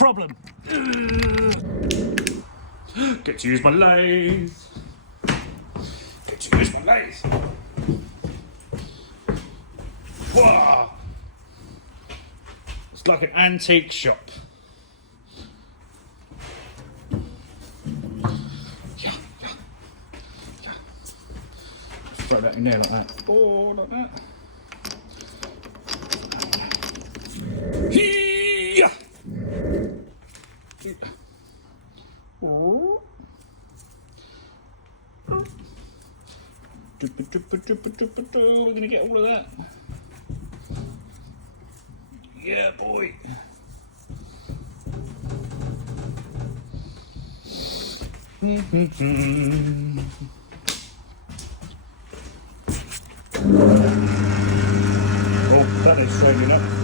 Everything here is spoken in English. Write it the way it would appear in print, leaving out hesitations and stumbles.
problem. Get to use my lathe. Get to use my lathe. Wow. It's like an antique shop. Yeah. Throw that in there like that. Oh, like that. Yeah. Oh. We're gonna get all of that. Yeah, boy. Oh, that is straight enough.